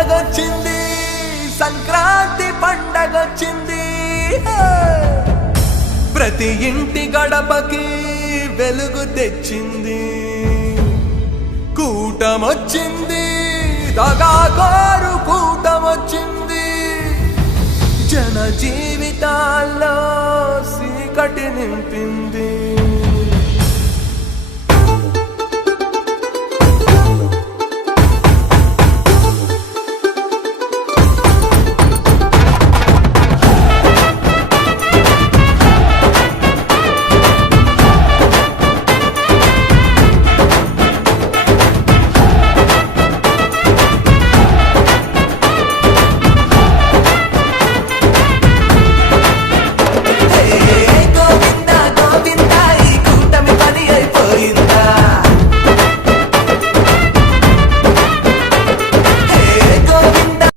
పండగొచ్చింది సంక్రాంతి పండగొచ్చింది. ప్రతి ఇంటి గడపకి వెలుగు తెచ్చింది. కూటమొచ్చింది దగాకోరు కూటమొచ్చింది. జన జీవితాల్లో సీకటి నింపింది.